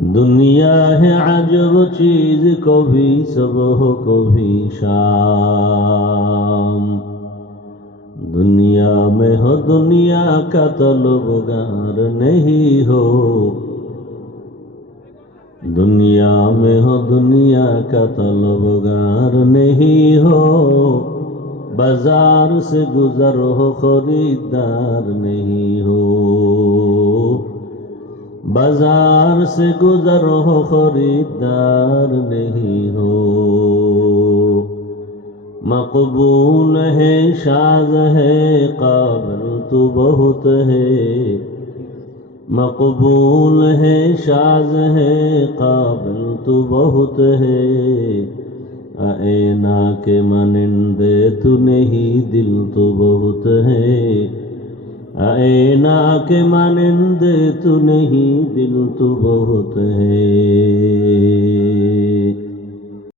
दुनिया है अजब चीज, कभी सुबह कभी शाम। दुनिया में हो दुनिया का तलबगार नहीं हो, दुनिया में हो दुनिया का तलबगार नहीं हो। बाजार से गुजर हो खरीदार नहीं हो, बाजार से गुजर हो खरीदार नहीं हो। मकबूल है शाज़ है काबिल तो बहुत है, मकबूल है शाज़ है काबिल तो बहुत है। आईना के मानिंदे तू नहीं दिल तो बहुत है, आईना के मानिंदे तू नहीं दिल तो बहुत है।